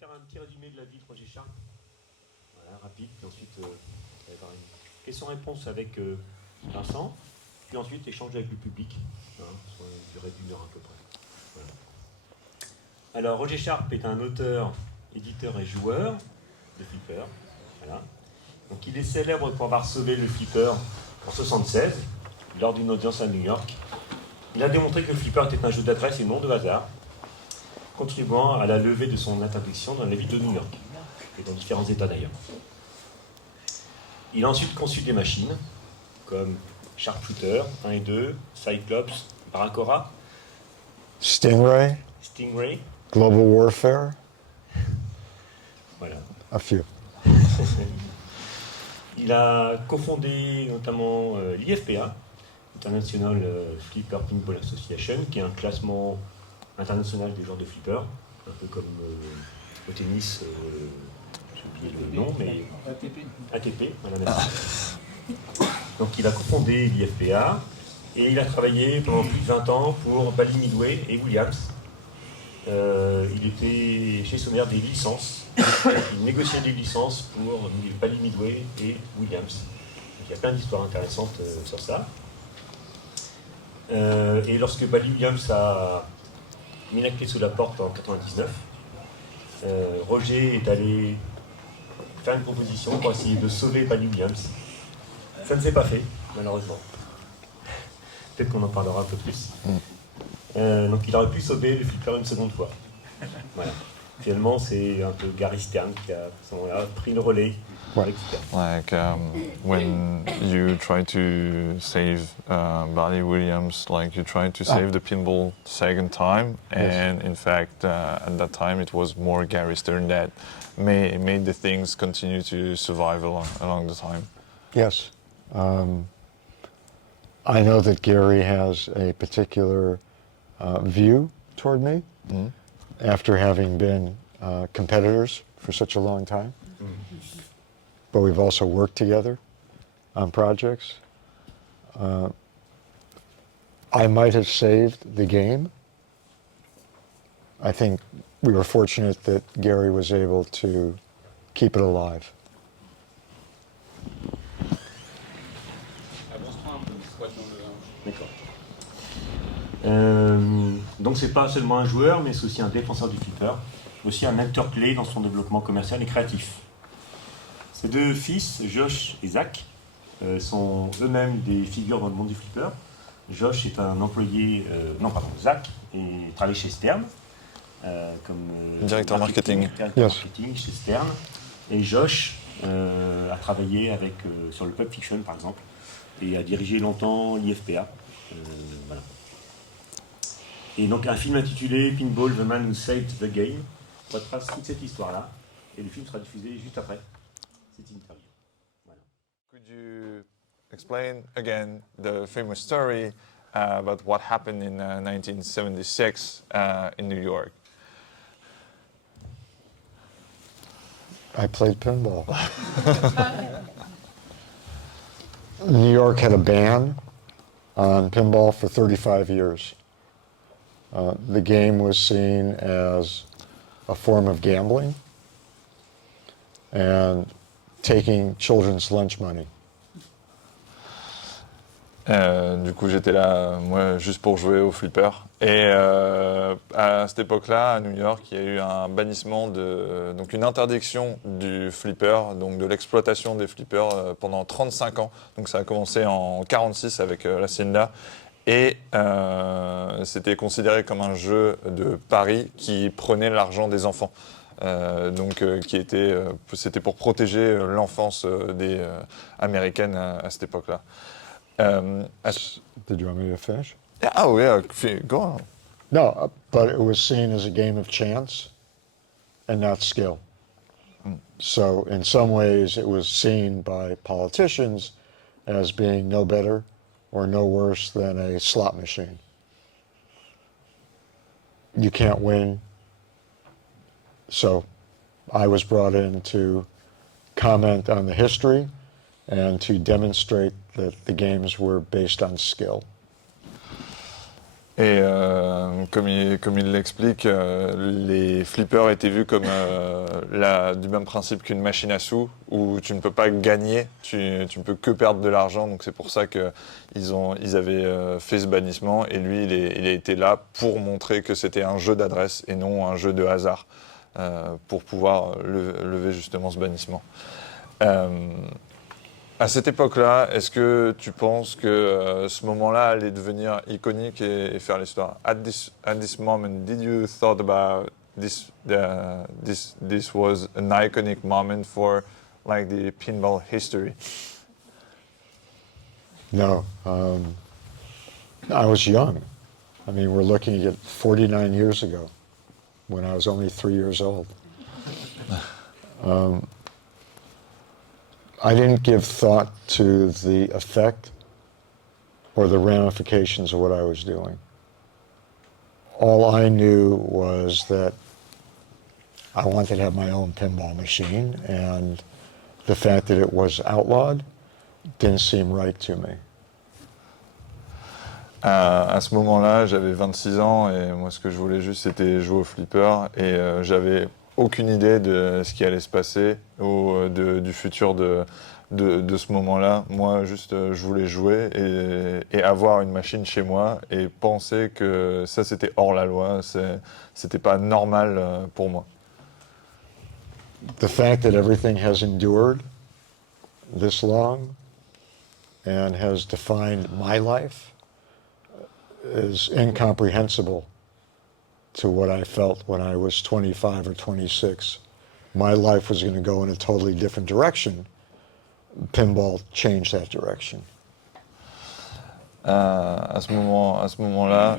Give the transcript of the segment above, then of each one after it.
faire un petit résumé de la vie de Roger Sharpe. Voilà, rapide. Puis ensuite, on va avoir une question-réponse avec Vincent. Puis ensuite, échange avec le public. Sur une durée d'1 heure à peu près. Voilà. Alors, Roger Sharpe est un auteur, éditeur et joueur de flipper. Voilà. Donc, il est célèbre pour avoir sauvé le flipper en 1976, lors d'une audience à New York. Il a démontré que le flipper était un jeu d'adresse et non de hasard, contribuant à la levée de son interdiction dans la ville de New York, et dans différents États d'ailleurs. Il a ensuite conçu des machines, comme Sharpshooter 1 et 2, Cyclops, Baracora, Stingray, Global Warfare, voilà. A few. Il a cofondé notamment l'IFPA, International Flipper Pinball Association, qui est un classement international des genres de flipper, un peu comme au tennis, j'ai oublié le nom, mais ATP, voilà, merci. Donc il a cofondé l'IFPA et il a travaillé pendant plus de 20 ans pour Bally Midway et Williams. Il était gestionnaire des licences, il négociait des licences pour Bally Midway et Williams. Donc, il y a plein d'histoires intéressantes sur ça. Et lorsque Bally Williams a mis la clé sous la porte en 1999, Roger est allé faire une proposition pour essayer de sauver Bally Williams. Ça ne s'est pas fait, malheureusement. Peut-être qu'on en parlera un peu plus. Donc il aurait pu sauver le flipper une seconde fois. Voilà. Finalement, c'est un peu Gary Stern qui a, à ce moment-là, pris le relais. Ouais. Like when you try to save Bally Williams, like you try to save the pinball second time, and in fact at that time it was more Gary Stern that made the things continue to survive along the time. Yes. I know that Gary has a particular view toward me after having been competitors for such a long time. But we've also worked together on projects. I might have saved the game. I think we were fortunate that Gary was able to keep it alive. D'accord. Donc c'est pas seulement un joueur, mais c'est aussi un défenseur du flipper, aussi un acteur clé dans son développement commercial et créatif. Ses deux fils, Josh et Zach, sont eux-mêmes des figures dans le monde du flipper. Josh est un employé, Zach travaille chez Stern, comme directeur marketing chez Stern. Et Josh a travaillé sur le Pulp Fiction par exemple, et a dirigé longtemps l'IFPA. Voilà. Et donc un film intitulé Pinball, The Man Who Saved the Game retrace toute cette histoire-là, et le film sera diffusé juste après cette interview. Voilà. Could you explain again the famous story about what happened in 1976 in New York? I played pinball. New York had a ban on pinball for 35 years. The game was seen as a form of gambling and taking children's lunch money. Du coup, j'étais là, moi, juste pour jouer au flipper. Et à cette époque-là, à New York, il y a eu un bannissement, donc une interdiction du flipper, donc de l'exploitation des flippers pendant 35 ans. Donc ça a commencé en 1946 avec la Hacienda. Et c'était considéré comme un jeu de pari qui prenait l'argent des enfants. C'était pour protéger l'enfance des américaines à cette époque-là. Did you want me to finish? Oh yeah, go on. No, but it was seen as a game of chance and not skill. So in some ways it was seen by politicians as being no better or no worse than a slot machine. You can't win. So I was brought in to comment on the history and to demonstrate that the games were based on skill. Et comme il l'explique, les flippers étaient vus comme du même principe qu'une machine à sous, où tu ne peux pas gagner, tu ne peux que perdre de l'argent. Donc c'est pour ça qu'ils avaient fait ce bannissement. Et lui, il a été là pour montrer que c'était un jeu d'adresse et non un jeu de hasard, pour pouvoir lever justement ce bannissement. À cette époque-là, est-ce que tu penses que ce moment-là allait devenir iconique et faire l'histoire? At this moment, did you thought about this was an iconic moment for like the pinball history? No, I was young. I mean, we're looking at 49 years ago, when I was only 3 years old. I didn't give thought to the effect or the ramifications of what I was doing. All I knew was that I wanted to have my own pinball machine, and the fact that it was outlawed didn't seem right to me. À ce moment-là, j'avais 26 ans et moi, ce que je voulais juste, c'était jouer au flipper, et j'avais aucune idée de ce qui allait se passer ou du futur de ce moment-là. Moi, juste, je voulais jouer et avoir une machine chez moi et penser que ça, c'était hors la loi, c'était pas normal pour moi. The fact that everything has endured this long and has defined my life is incomprehensible to what I felt when I was 25 or 26. My life was going to go in a totally different direction. Pinball changed that direction. À ce moment-là,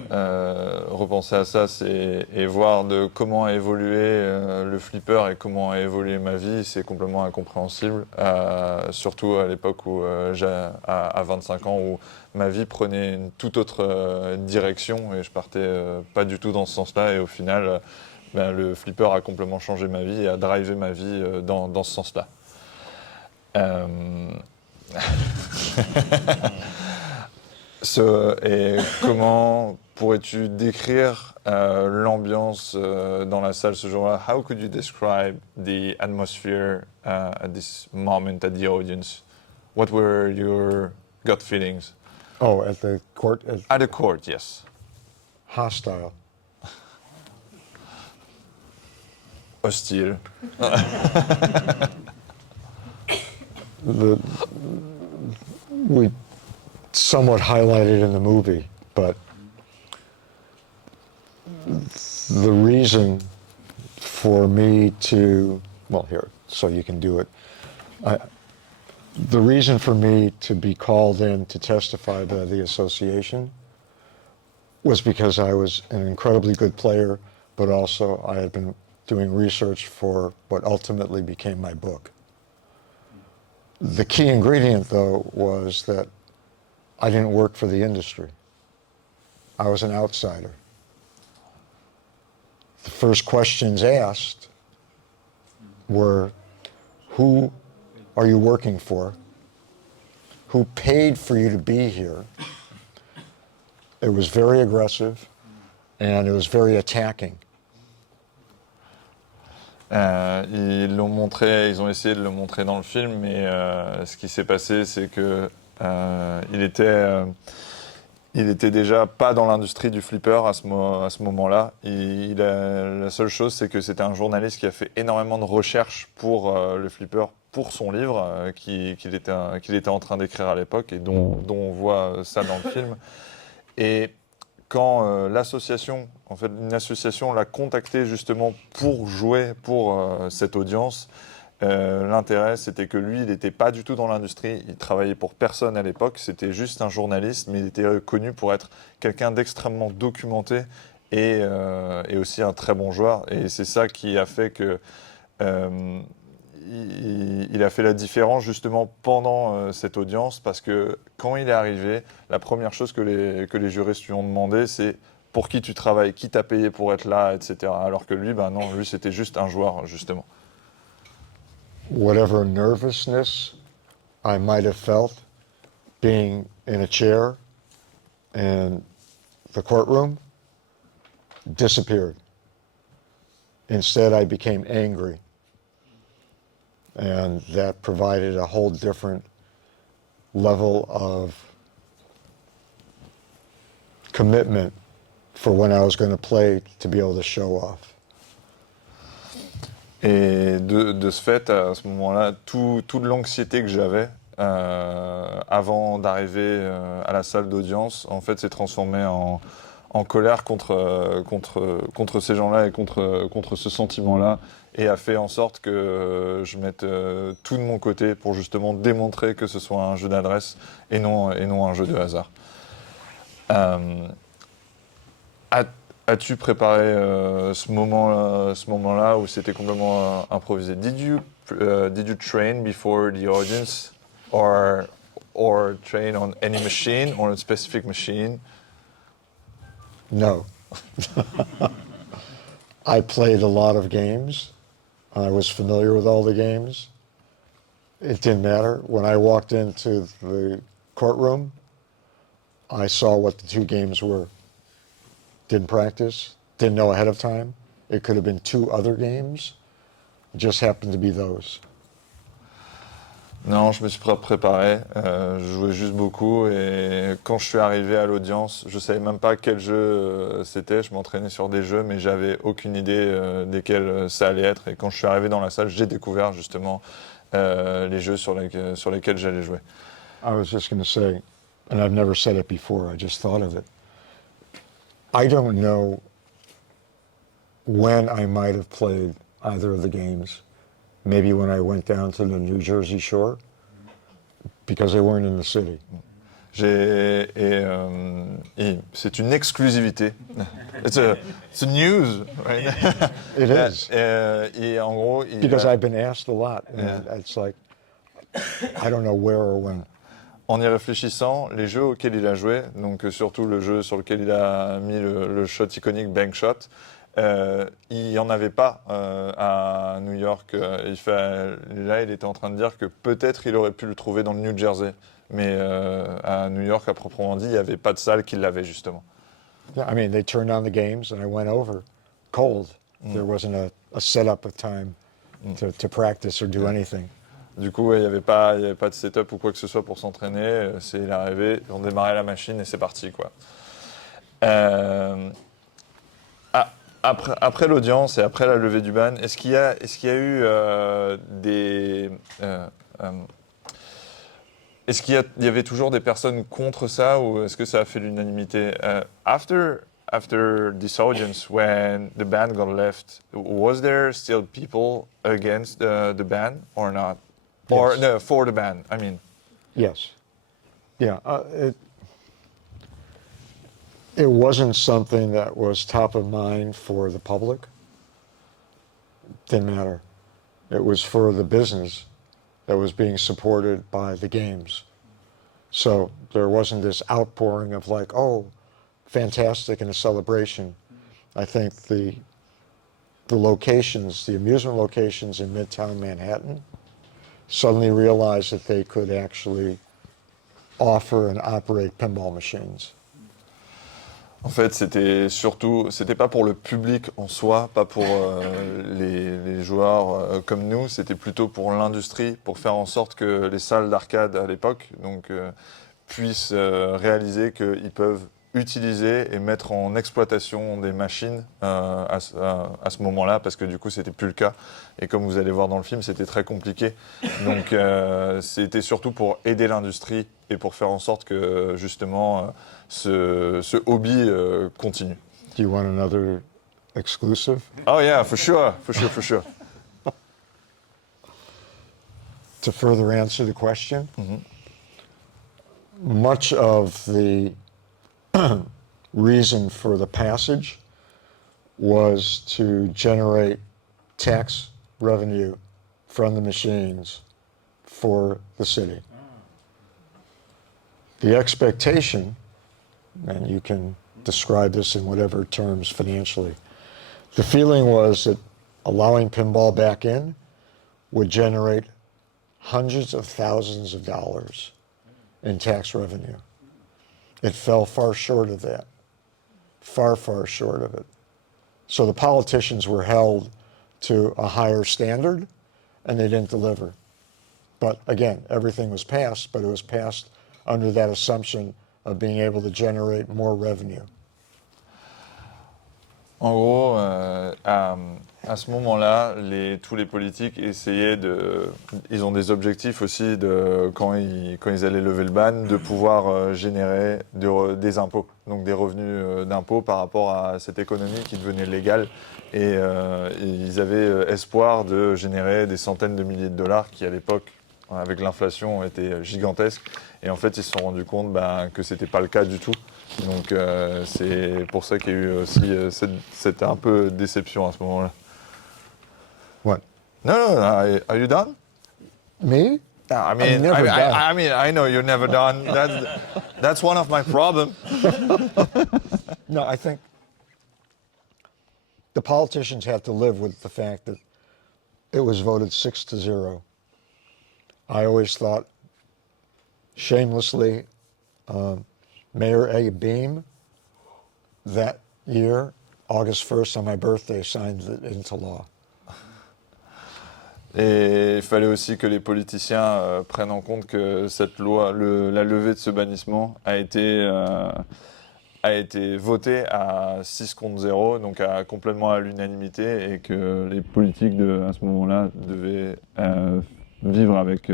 repenser à ça et voir de comment a évolué le flipper et comment a évolué ma vie, c'est complètement incompréhensible. Surtout à l'époque où à 25 ans, où ma vie prenait une toute autre direction et je partais pas du tout dans ce sens-là. Et au final, le flipper a complètement changé ma vie et a drivé ma vie dans ce sens-là. Et comment pourrais-tu décrire l'ambiance dans la salle ce jour-là? How could you describe the atmosphere at this moment at the audience? What were your gut feelings? Oh, at the court? At the court, yes. Hostile. Hostile. We somewhat highlighted in the movie, but the reason for me to, well, here, so you can do it. The reason for me to be called in to testify by the association was because I was an incredibly good player, but also I had been doing research for what ultimately became my book. The key ingredient, though, was that I didn't work for the industry. I was an outsider. The first questions asked were, who are you working for? Who paid for you to be here? It was very aggressive and it was very attacking. Ils ont essayé de le montrer dans le film, mais ce qui s'est passé, c'est que il était déjà pas dans l'industrie du flipper à ce moment-là. La seule chose, c'est que c'était un journaliste qui a fait énormément de recherches pour le flipper, pour son livre qu'il était en train d'écrire à l'époque et dont on voit ça dans le film. Et quand l'association, en fait, une association l'a contacté justement pour jouer pour cette audience, l'intérêt, c'était que lui, il n'était pas du tout dans l'industrie, il travaillait pour personne à l'époque, c'était juste un journaliste, mais il était connu pour être quelqu'un d'extrêmement documenté et aussi un très bon joueur. Et c'est ça qui a fait que il a fait la différence justement pendant cette audience, parce que quand il est arrivé, la première chose que les juristes lui ont demandé, c'est pour qui tu travailles, qui t'a payé pour être là, etc. Alors que lui, non, lui c'était juste un joueur justement. Whatever nervousness I might have felt being in a chair and the courtroom disappeared. Instead, I became angry. And that provided a whole different level of commitment for when I was going to play to be able to show off. Et de ce fait, à ce moment-là, toute l'anxiété que j'avais avant d'arriver à la salle d'audience, en fait, s'est transformée en colère contre ces gens-là et contre ce sentiment-là, et a fait en sorte que je mette tout de mon côté pour justement démontrer que ce soit un jeu d'adresse et non un jeu de hasard. As-tu préparé ce moment-là où c'était complètement improvisé? Did you train before the audience or train on any machine or a specific machine? No. I played a lot of games. I was familiar with all the games. It didn't matter. When I walked into the courtroom, I saw what the two games were. Didn't practice, didn't know ahead of time. It could have been two other games. It just happened to be those. Non, je me suis pas préparé, je jouais juste beaucoup et quand je suis arrivé à l'audience, je savais même pas quel jeu c'était, je m'entraînais sur des jeux mais j'avais aucune idée desquels ça allait être, et quand je suis arrivé dans la salle, j'ai découvert justement les jeux sur lesquels j'allais jouer. I was just going to say, and I've never said it before, I just thought of it. I don't know when I might have played either of the games. Maybe when I went down to the New Jersey shore, because they weren't in the city. Et c'est une exclusivité. It's a news, right? It is. Et en gros, because I've been asked a lot, and it's like, I don't know where or when. En y réfléchissant, les jeux auxquels il a joué, donc surtout le jeu sur lequel il a mis le shot iconique Bank Shot, il n'y en avait pas à New York. Là, il était en train de dire que peut-être il aurait pu le trouver dans le New Jersey. Mais à New York, à proprement dit, il n'y avait pas de salle qui l'avait, justement. Yeah, I mean, they turned on the games and I went over cold. There wasn't a setup of time to practice or do anything. Du coup, il n'y avait pas de setup ou quoi que ce soit pour s'entraîner. Il est arrivé, on démarrait la machine et c'est parti, quoi. Après l'audience et après la levée du ban, est-ce qu'il y a eu est-ce qu'il y avait toujours des personnes contre ça, ou est-ce que ça a fait l'unanimité? After this audience, when the ban got left, was there still people against the ban or not? Yes. Or no, for the ban, I mean. Yes. Yeah. It wasn't something that was top of mind for the public. Didn't matter. It was for the business that was being supported by the games. So there wasn't this outpouring of like, oh, fantastic, and a celebration. I think the locations, the amusement locations in Midtown Manhattan, suddenly realized that they could actually offer and operate pinball machines. En fait, c'était pas pour le public en soi, pas pour les joueurs comme nous, c'était plutôt pour l'industrie, pour faire en sorte que les salles d'arcade à l'époque puissent réaliser qu'ils peuvent utiliser et mettre en exploitation des machines à ce moment-là, parce que du coup c'était plus le cas, et comme vous allez voir dans le film, c'était très compliqué. Donc c'était surtout pour aider l'industrie et pour faire en sorte que justement ce hobby continue. Do you want another exclusive? Oh yeah, for sure. To further answer the question, much of the reason for the passage was to generate tax revenue from the machines for the city. The expectation, and you can describe this in whatever terms financially, the feeling was that allowing pinball back in would generate hundreds of thousands of dollars in tax revenue. It fell far short of that. far, far short of it. So the politicians were held to a higher standard, and they didn't deliver. But again, everything was passed, but it was passed under that assumption of being able to generate more revenue. En gros, à ce moment-là, tous les politiques essayaient ils ont des objectifs aussi quand ils allaient lever le ban, de pouvoir générer des impôts, donc des revenus d'impôts par rapport à cette économie qui devenait légale. Et ils avaient espoir de générer des centaines de milliers de dollars qui, à l'époque, avec l'inflation, étaient gigantesques. Et en fait, ils se sont rendus compte que ce n'était pas le cas du tout. Donc c'est pour ça qu'il y a eu aussi cette un peu déception à ce moment-là. What? No, are you done? Me? No, I I'm never done. I mean, I know you're never done. That's one of my problems. No, I think the politicians have to live with the fact that it was voted 6-0. I always thought, shamelessly, Mayor A. Beam, that year, August 1st, on my birthday, signed it into law. Et il fallait aussi que les politiciens prennent en compte que cette loi, la levée de ce bannissement a été votée à 6 contre 0, donc complètement à l'unanimité, et que les politiques à ce moment-là devaient vivre avec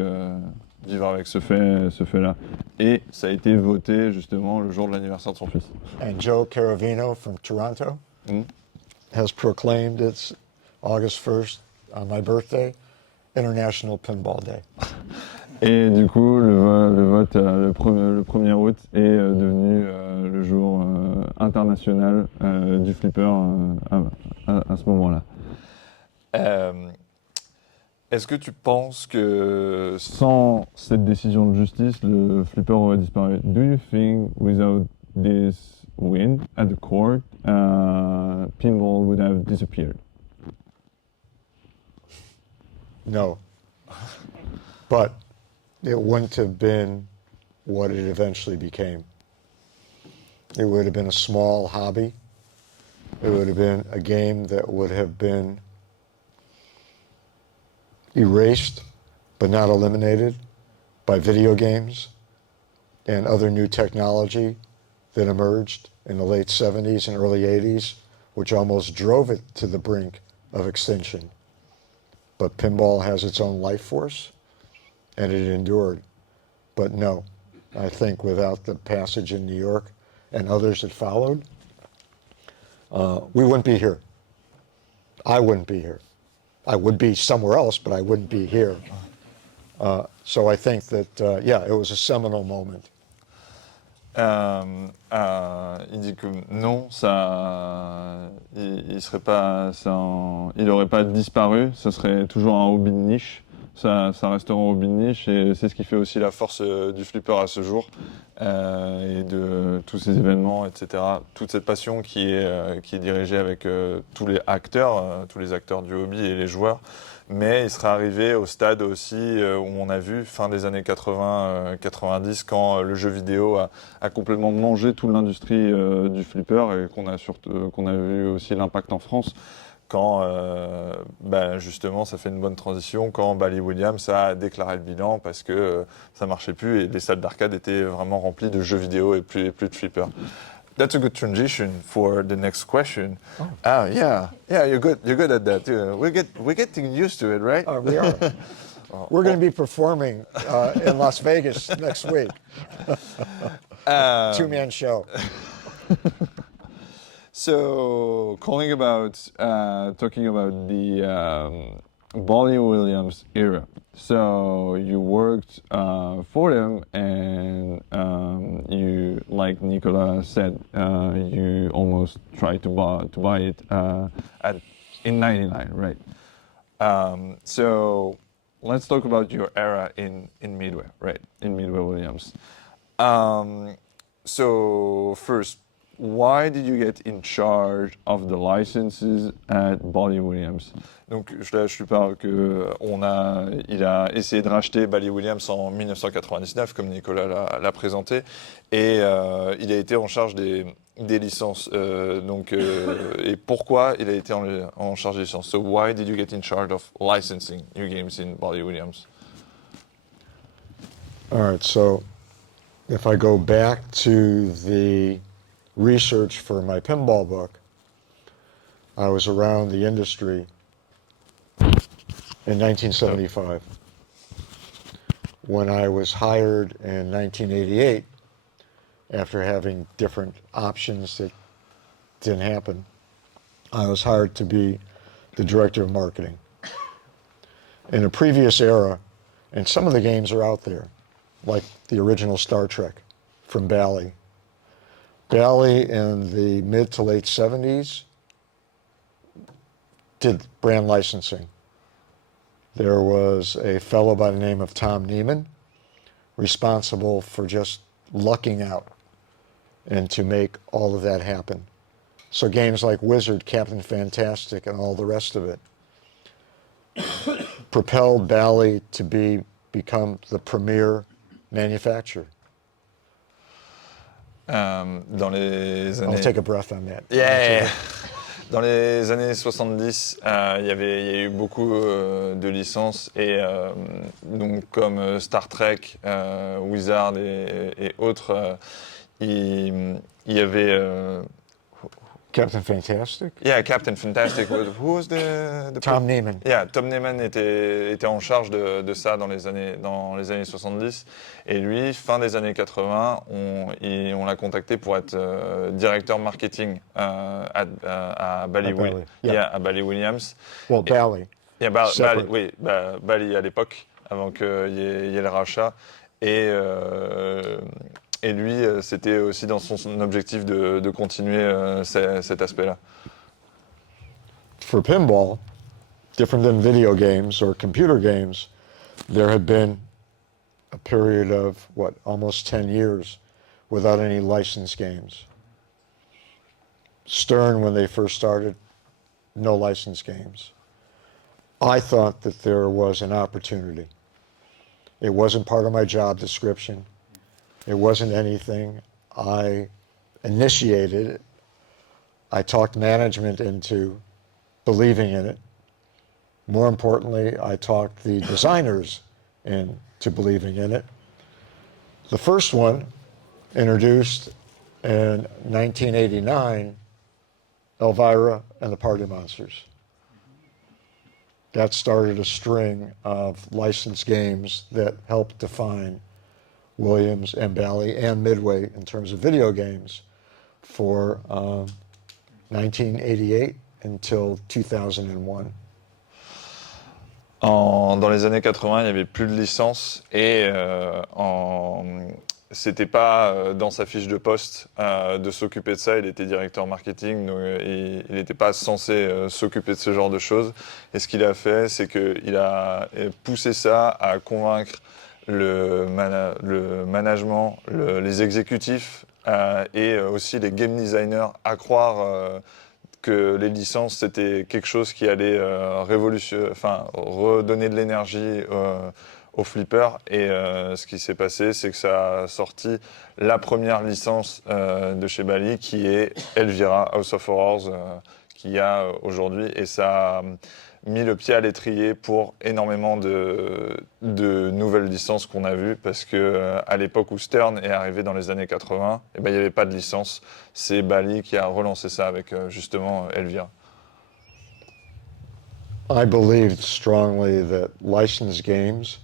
ce fait-là. Et ça a été voté justement le jour de l'anniversaire de son fils. And Joe Caravino from Toronto has proclaimed it's August 1st, on my birthday, International Pinball Day. Et du coup, le vote le 1er août est devenu le jour international du flipper à ce moment-là. Est-ce que tu penses que sans cette décision de justice, le flipper aurait disparu? Do you think without this win at the court, pinball would have disappeared? No. But it wouldn't have been what it eventually became. It would have been a small hobby. It would have been a game that would have been erased, but not eliminated, by video games and other new technology that emerged in the late 70s and early 80s, which almost drove it to the brink of extinction. But pinball has its own life force, and it endured. But no, I think without the passage in New York and others that followed, we wouldn't be here. I wouldn't be here. I would be somewhere else, but I wouldn't be here. So I think that, yeah, it was a seminal moment. Il dit que non, il serait pas, il n'aurait pas disparu, ce serait toujours un hobby de niche, ça restera un hobby de niche, et c'est ce qui fait aussi la force du flipper à ce jour, et de tous ces événements, etc. Toute cette passion qui est dirigée avec tous les acteurs du hobby et les joueurs. Mais il serait arrivé au stade aussi où on a vu, fin des années 80-90, quand le jeu vidéo a complètement mangé toute l'industrie du flipper, et qu'on a vu aussi l'impact en France, quand justement ça fait une bonne transition, quand Bally Williams a déclaré le bilan parce que ça marchait plus et les salles d'arcade étaient vraiment remplies de jeux vidéo et plus de flippers. That's a good transition for the next question. Oh, yeah, you're good at that. We're getting used to it, right? We are. We're going to be performing in Las Vegas next week. Two-man show. So, talking about the Bally Williams era. So you worked for them, and you, like Nicolas said, you almost tried to buy it in '99, right? So let's talk about your era in Midway, right? In Midway Williams. So first, why did you get in charge of the licenses at Bally Williams? Donc je lui parle il a essayé de racheter Bally Williams en 1999, comme Nicolas l'a présenté, et il a été en charge des licences. Et pourquoi il a été en charge des licences? So why did you get in charge of licensing your games in Bally Williams? All right, so if I go back to the research for my pinball book, I was around the industry in 1975. When I was hired in 1988, after having different options that didn't happen, I was hired to be the director of marketing. In a previous era, and some of the games are out there, like the original Star Trek from Bally. Bally in the mid to late 70s did brand licensing. There was a fellow by the name of Tom Neiman responsible for just lucking out and to make all of that happen. So games like Wizard, Captain Fantastic, and all the rest of it propelled Bally to become the premier manufacturer. Dans les années... I'll take a breath on that. Yeah. Dans les années 70, il y a eu beaucoup de licences, et donc comme Star Trek, Wizard et autres, il y avait... Captain Fantastic? Yeah, Captain Fantastic. Who was the Tom Neiman. Yeah, Tom Neiman était en charge de ça dans les années 70. Et lui, fin des années 80, on l'a contacté pour être directeur marketing à Bally Williams. Yeah, à Bally Williams. Well, Bally. Yeah, Bally à l'époque, avant qu'il y ait le rachat. Et lui, c'était aussi dans son objectif de continuer cet aspect-là. For pinball, different than video games or computer games, there had been a period of, almost 10 years without any licensed games. Stern, when they first started, no licensed games. I thought that there was an opportunity. It wasn't part of my job description. It wasn't anything I initiated it. I talked management into believing in it. More importantly, I talked the designers into believing in it. The first one, introduced in 1989, Elvira and the Party Monsters. That started a string of licensed games that helped define Williams and Bally and Midway in terms of video games for 1988 until 2001. Dans les années 80, il n'y avait plus de licence, et c'était pas dans sa fiche de poste de s'occuper de ça. Il était directeur marketing, donc il n'était pas censé s'occuper de ce genre de choses. Et ce qu'il a fait, c'est qu'il a poussé ça à convaincre le management, les exécutifs et aussi les game designers à croire que les licences, c'était quelque chose qui allait redonner de l'énergie au flipper. Et ce qui s'est passé, c'est que ça a sorti la première licence de chez Bally, qui est Elvira, House of Horrors, qu'il y a aujourd'hui. Et ça a mis le pied à l'étrier pour énormément de nouvelles licences qu'on a vues, parce que à l'époque où Stern est arrivé dans les années 80, il n'y avait pas de licence. C'est Bally qui a relancé ça avec justement Elvira. I believed strongly that licensed games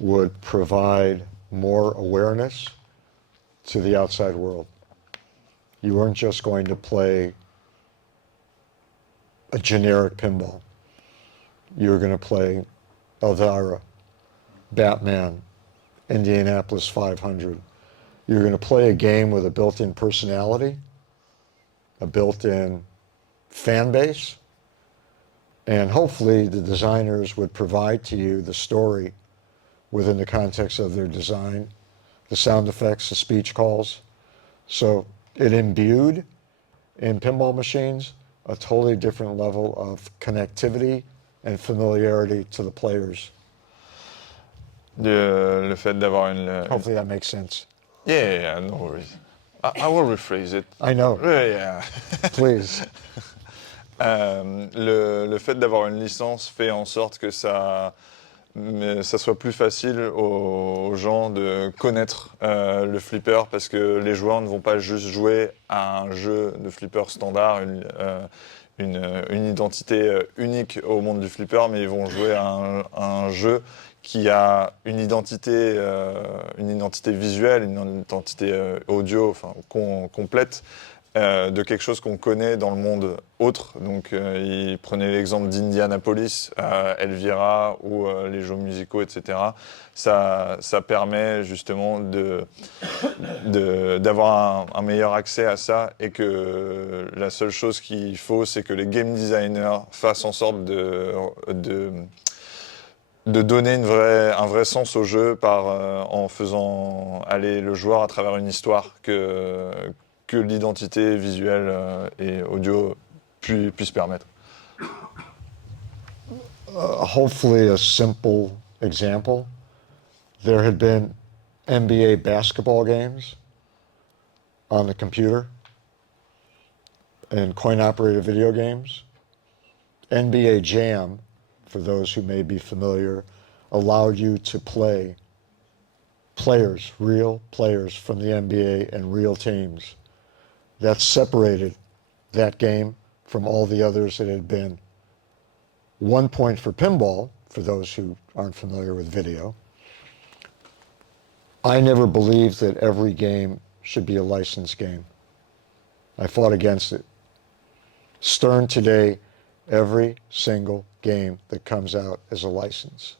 would provide more awareness to the outside world. You weren't just going to play a generic pinball. You were going to play Elvira, Batman, Indianapolis 500. You're going to play a game with a built-in personality, a built-in fan base, and hopefully the designers would provide to you the story within the context of their design, the sound effects, the speech calls. So it imbued in pinball machines a totally different level of connectivity and familiarity to the players. Le fait d'avoir une... Hopefully that makes sense. Yeah, no worries. I will rephrase it. I know. Yeah. Please. Le fait d'avoir une licence fait en sorte que ça soit plus facile aux gens de connaître le flipper, parce que les joueurs ne vont pas juste jouer à un jeu de flipper standard, une identité unique au monde du flipper, mais ils vont jouer à un jeu qui a une identité visuelle, une identité audio, enfin, complète, de quelque chose qu'on connaît dans le monde autre. Donc, il prenait l'exemple d'Indianapolis, Elvira ou les jeux musicaux, etc. Ça permet justement d'avoir un meilleur accès à ça, et que la seule chose qu'il faut, c'est que les game designers fassent en sorte de donner un vrai sens au jeu en faisant aller le joueur à travers une histoire que l'identité visuelle et audio puisse permettre. Hopefully a simple example. There had been NBA basketball games on the computer and coin-operated video games. NBA Jam, for those who may be familiar, allowed you to play players, real players from the NBA and real teams. That separated that game from all the others that had been. 1 point for pinball, for those who aren't familiar with video. I never believed that every game should be a licensed game. I fought against it. Stern today, every single game that comes out is a license.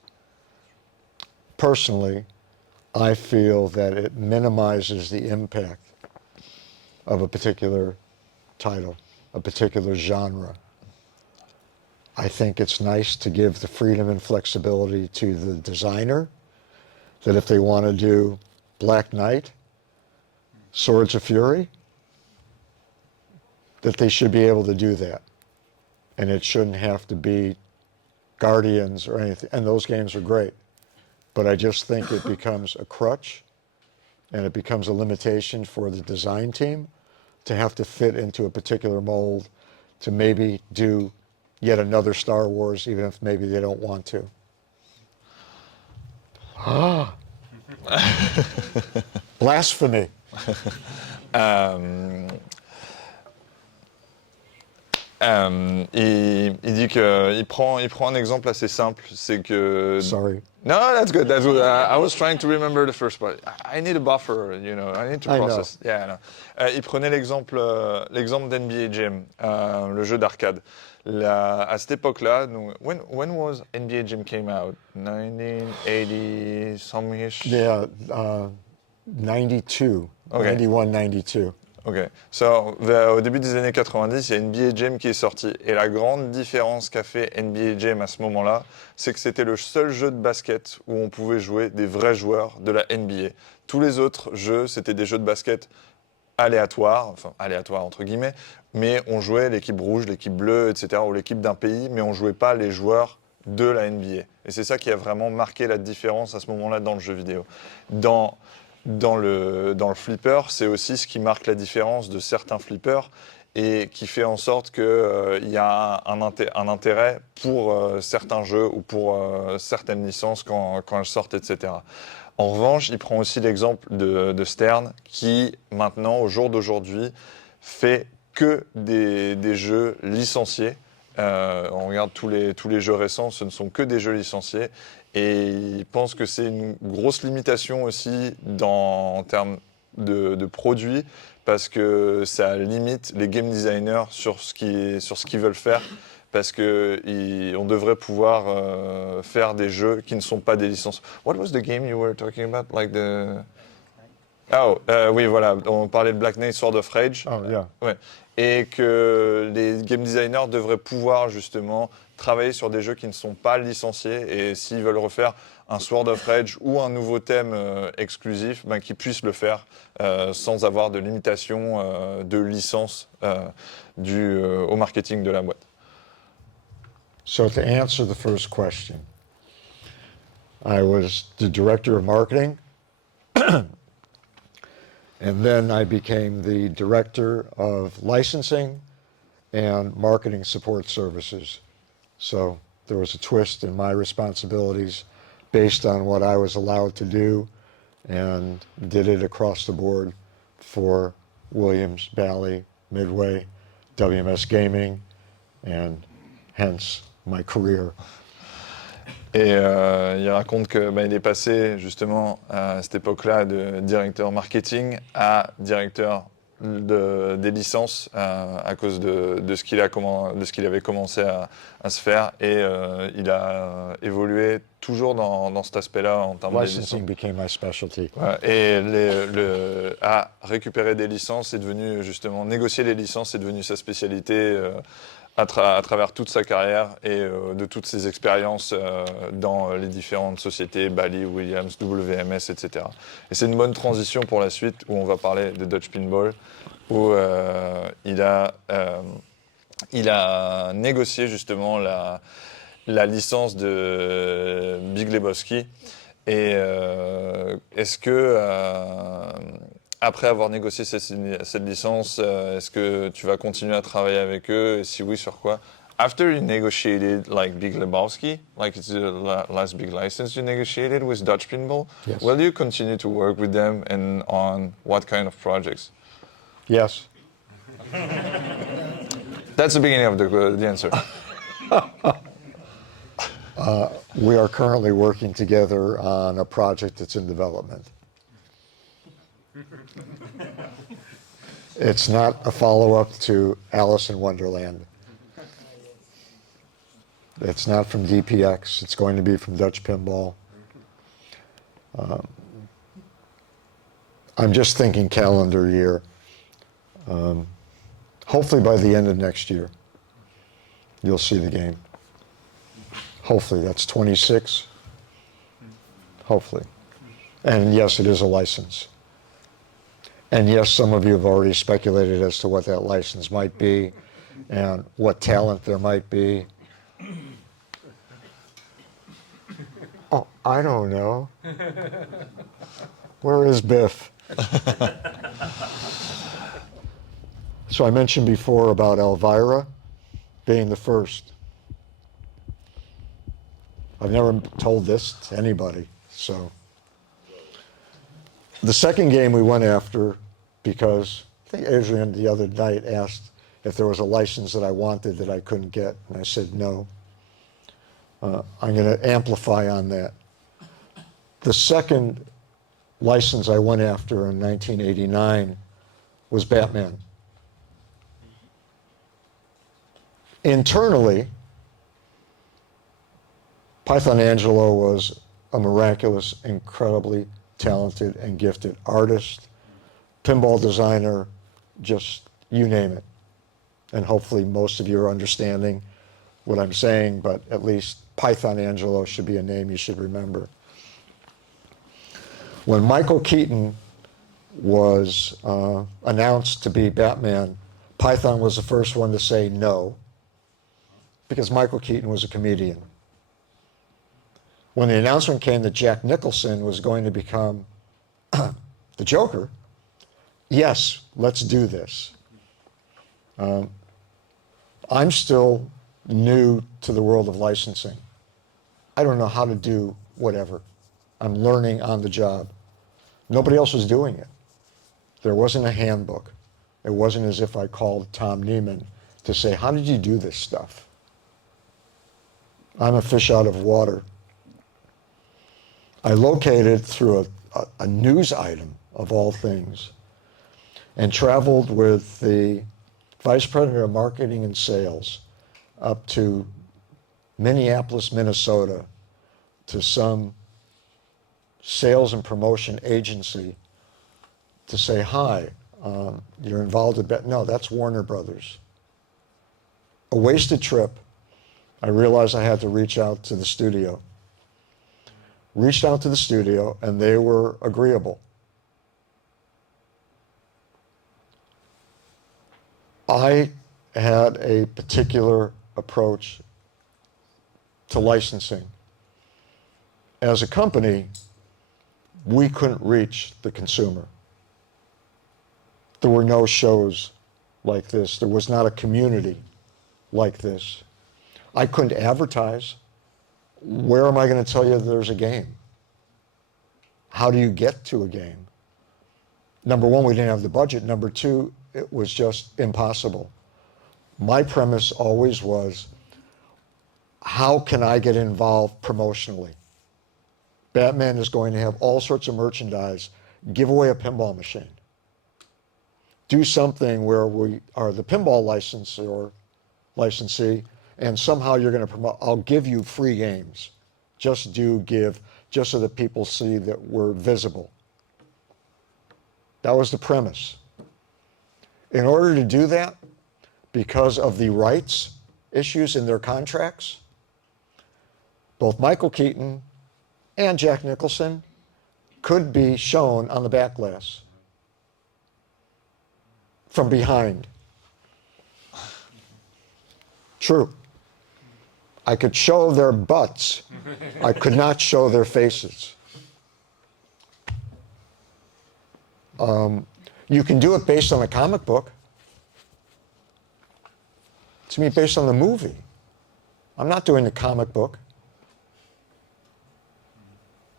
Personally, I feel that it minimizes the impact of a particular title, a particular genre. I think it's nice to give the freedom and flexibility to the designer, that if they want to do Black Knight, Swords of Fury, that they should be able to do that. And it shouldn't have to be Guardians or anything. And those games are great. But I just think it becomes a crutch, and it becomes a limitation for the design team to have to fit into a particular mold to maybe do yet another Star Wars, even if maybe they don't want to. Blasphemy. Il dit qu'il prend un exemple assez simple, c'est que... Sorry. No, that's good. That's good. I was trying to remember the first part. I need a buffer, you know. I need to process. Yeah, no. Il prenait l'exemple d'NBA Jam, le jeu d'arcade. À cette époque-là, when was NBA Jam came out? 1980 some-ish? Yeah, 92. Okay. 91, 92. Ok. So, au début des années 90, il y a NBA Jam qui est sorti. Et la grande différence qu'a fait NBA Jam à ce moment-là, c'est que c'était le seul jeu de basket où on pouvait jouer des vrais joueurs de la NBA. Tous les autres jeux, c'était des jeux de basket aléatoires, enfin aléatoires entre guillemets, mais on jouait l'équipe rouge, l'équipe bleue, etc., ou l'équipe d'un pays, mais on ne jouait pas les joueurs de la NBA. Et c'est ça qui a vraiment marqué la différence à ce moment-là dans le jeu vidéo. Dans le flipper, c'est aussi ce qui marque la différence de certains flippers et qui fait en sorte qu'il y a un intérêt pour certains jeux ou pour certaines licences quand elles sortent, etc. En revanche, il prend aussi l'exemple de Stern qui, maintenant, au jour d'aujourd'hui, fait que des jeux licenciés. On regarde tous les jeux récents, ce ne sont que des jeux licenciés. Et il pense que c'est une grosse limitation aussi en termes de produits, parce que ça limite les game designers sur ce qu'ils veulent faire, parce qu'on devrait pouvoir faire des jeux qui ne sont pas des licences. What was the game you were talking about? Oui, voilà, on parlait de Black Knight, Sword of Rage. Oh, yeah. Ouais. et que les game designers devraient pouvoir justement travailler sur des jeux qui ne sont pas licenciés, et s'ils veulent refaire un Sword of Rage ou un nouveau thème exclusif, ben, qu'ils puissent le faire sans avoir de limitation de licence due au marketing de la boîte. So to answer the first question, I was the director of marketing, and then I became the director of licensing and marketing support services. So there was a twist in my responsibilities based on what I was allowed to do, and did it across the board for Williams, Bally, Midway, WMS Gaming, and hence my career. Et il raconte que il est passé justement à cette époque-là de directeur marketing à directeur des licences à cause de ce qu'il avait commencé à se faire, et il a évolué toujours dans cet aspect-là en termes de licences. Licensing became my specialty. Ouais, et à récupérer des licences est devenu justement, négocier les licences est devenu sa spécialité à travers toute sa carrière et de toutes ses expériences dans les différentes sociétés, Bally, Williams, WMS, etc. Et c'est une bonne transition pour la suite où on va parler de Dutch Pinball, où il a négocié justement la licence de Big Lebowski. Et est-ce que après avoir négocié cette licence, est-ce que tu vas continuer à travailler avec eux, et si oui, sur quoi? After you negotiated like Big Lebowski, like it's the last big license you negotiated with Dutch Pinball, Yes. will you continue to work with them, and on what kind of projects? Yes. That's the beginning of the answer. We are currently working together on a project that's in development. It's not a follow-up to Alice in Wonderland. It's not from DPX. It's going to be from Dutch Pinball. I'm just thinking calendar year. Hopefully by the end of next year, you'll see the game. Hopefully, that's 26. Hopefully. And yes, it is a license. And yes, some of you have already speculated as to what that license might be and what talent there might be. Oh, I don't know. Where is Biff? So I mentioned before about Elvira being the first. I've never told this to anybody, so. The second game we went after because I think Adrian the other night asked if there was a license that I wanted that I couldn't get, and I said no. I'm going to amplify on that. The second license I went after in 1989 was Batman. Internally, Python Angelo was a miraculous, incredibly talented and gifted artist, pinball designer, just you name it. And hopefully most of you are understanding what I'm saying, but at least Python Angelo should be a name you should remember. When Michael Keaton was announced to be Batman, Python was the first one to say no, because Michael Keaton was a comedian. When the announcement came that Jack Nicholson was going to become the Joker, yes, let's do this. I'm still new to the world of licensing. I don't know how to do whatever. I'm learning on the job. Nobody else was doing it. There wasn't a handbook. It wasn't as if I called Tom Neiman to say, how did you do this stuff? I'm a fish out of water. I located through a news item, of all things, and traveled with the Vice President of Marketing and Sales up to Minneapolis, Minnesota, to some sales and promotion agency to say, hi, you're involved in no, that's Warner Brothers. A wasted trip. I realized I had to reach out to the studio. Reached out to the studio, and they were agreeable. I had a particular approach to licensing. As a company, we couldn't reach the consumer. There were no shows like this. There was not a community like this. I couldn't advertise. Where am I going to tell you there's a game? How do you get to a game? Number one, we didn't have the budget. Number two, it was just impossible. My premise always was, how can I get involved promotionally? Batman is going to have all sorts of merchandise. Give away a pinball machine. Do something where we are the pinball licensee, and somehow you're going to promote. I'll give you free games. Just so that people see that we're visible. That was the premise. In order to do that, because of the rights issues in their contracts, both Michael Keaton and Jack Nicholson could be shown on the back glass from behind. True. I could show their butts. I could not show their faces. You can do it based on a comic book. To me, based on the movie. I'm not doing the comic book.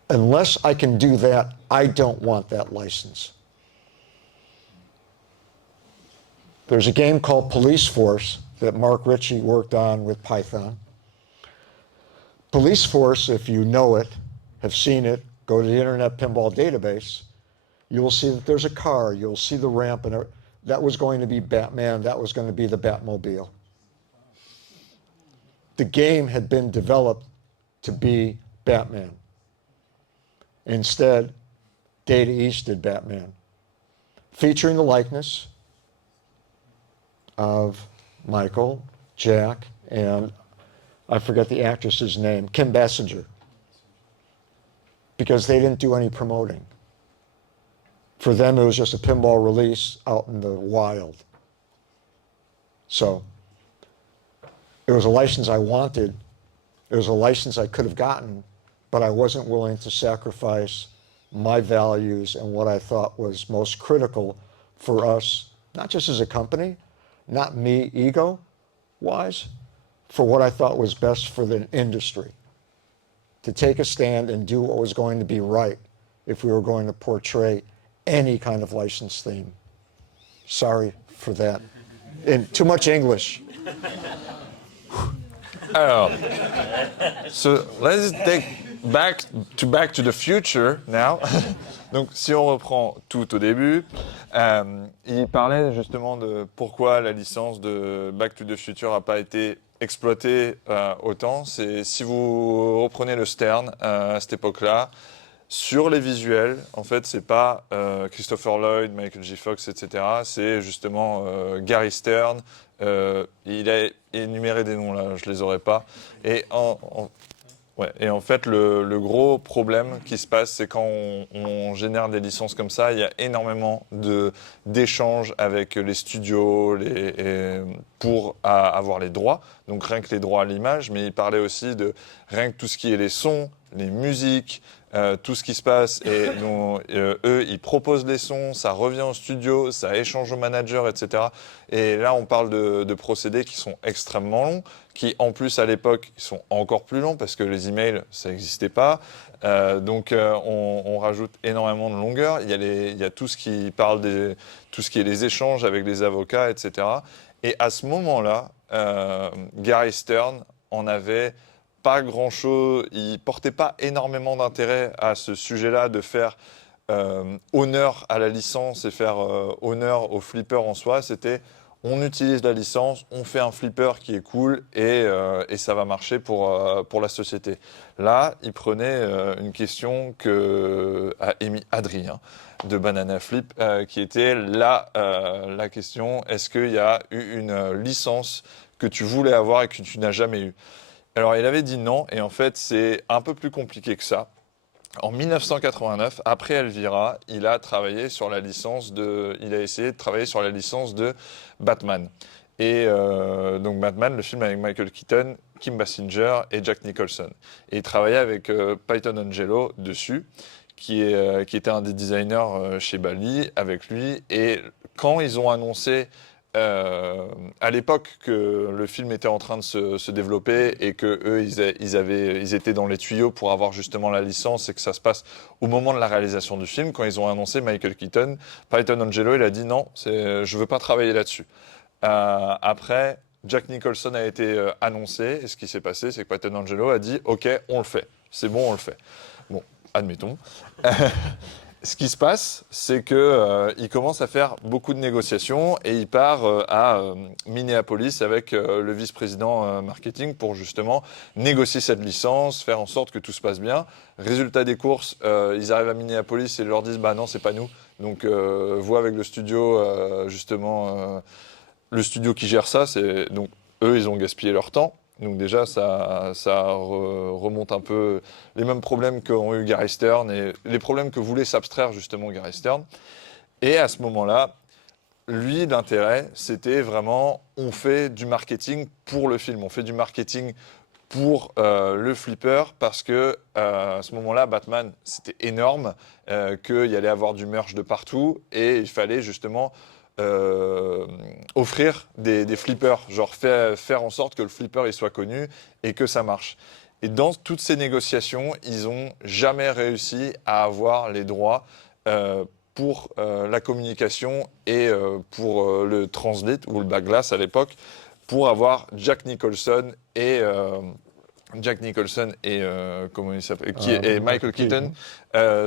Unless I can do that, I don't want that license. There's a game called Police Force that Mark Ritchie worked on with Python. Police Force, if you know it, have seen it, go to the Internet Pinball Database, you will see that there's a car, you'll see the ramp, and that was going to be Batman, that was going to be the Batmobile. The game had been developed to be Batman. Instead, Data East did Batman, featuring the likeness of Michael, Jack, and I forget the actress's name, Kim Basinger, because they didn't do any promoting. For them, it was just a pinball release out in the wild. So it was a license I wanted. It was a license I could have gotten, but I wasn't willing to sacrifice my values and what I thought was most critical for us, not just as a company, not me ego-wise, for what I thought was best for the industry. To take a stand and do what was going to be right if we were going to portray any kind of license theme. Sorry for that. In too much English. Alors, so let's take back to the future now. Donc, si on reprend tout au début, il parlait justement de pourquoi la licence de Back to the Future n'a pas été exploitée autant. C'est si vous reprenez le Stern à cette époque-là, sur les visuels, en fait, c'est pas Christopher Lloyd, Michael J. Fox, etc. C'est justement Gary Stern. Il a énuméré des noms là, je les aurais pas. Et en fait, le gros problème qui se passe, c'est quand on génère des licences comme ça, il y a énormément d'échanges avec les studios pour avoir les droits. Donc rien que les droits à l'image, mais il parlait aussi de rien que tout ce qui est les sons, les musiques, tout ce qui se passe. Et donc, eux, ils proposent les sons, ça revient au studio, ça échange au manager, etc. Et là, on parle de procédés qui sont extrêmement longs, qui en plus à l'époque sont encore plus longs parce que les emails, ça n'existait pas. Donc on rajoute énormément de longueur. Il y a tout ce qui parle tout ce qui est les échanges avec les avocats, etc. Et à ce moment-là, Gary Stern en avait pas grand-chose, il portait pas énormément d'intérêt à ce sujet-là de faire honneur à la licence et faire honneur au flipper en soi. C'était on utilise la licence, on fait un flipper qui est cool et ça va marcher pour la société. Là, il prenait une question qu'a émis Adrien de Banana Flip, qui était la question, est-ce qu'il y a eu une licence que tu voulais avoir et que tu n'as jamais eue? Alors, il avait dit non, et en fait, c'est un peu plus compliqué que ça. En 1989, après Elvira, il a essayé de travailler sur la licence de Batman. Et donc Batman, le film avec Michael Keaton, Kim Basinger et Jack Nicholson. Et il travaillait avec Peyton Angelo dessus, qui était un des designers chez Bally, avec lui. Et quand ils ont annoncé à l'époque que le film était en train de se développer et que eux ils étaient dans les tuyaux pour avoir justement la licence et que ça se passe au moment de la réalisation du film, quand ils ont annoncé Michael Keaton, Peyton Angelo il a dit non, je veux pas travailler là-dessus. Après, Jack Nicholson a été annoncé et ce qui s'est passé, c'est que Peyton Angelo a dit ok, on le fait, c'est bon, on le fait. Bon, admettons. Ce qui se passe, c'est qu'il commence à faire beaucoup de négociations et il part à Minneapolis avec le vice-président marketing pour justement négocier cette licence, faire en sorte que tout se passe bien. Résultat des courses, ils arrivent à Minneapolis et leur disent bah non, c'est pas nous. Donc vois avec le studio justement le studio qui gère ça. Donc eux, ils ont gaspillé leur temps. Donc déjà, ça remonte un peu les mêmes problèmes qu'ont eu Gary Stern et les problèmes que voulait s'abstraire justement Gary Stern. Et à ce moment-là, lui, l'intérêt, c'était vraiment, on fait du marketing pour le film, on fait du marketing pour le flipper parce que à ce moment-là, Batman, c'était énorme, qu'il y allait avoir du merch de partout et il fallait justement offrir des flippers, genre faire en sorte que le flipper il soit connu et que ça marche. Et dans toutes ces négociations, ils n'ont jamais réussi à avoir les droits pour la communication et pour le translate ou le backglass à l'époque, pour avoir Jack Nicholson et comment il s'appelle, et Michael Keaton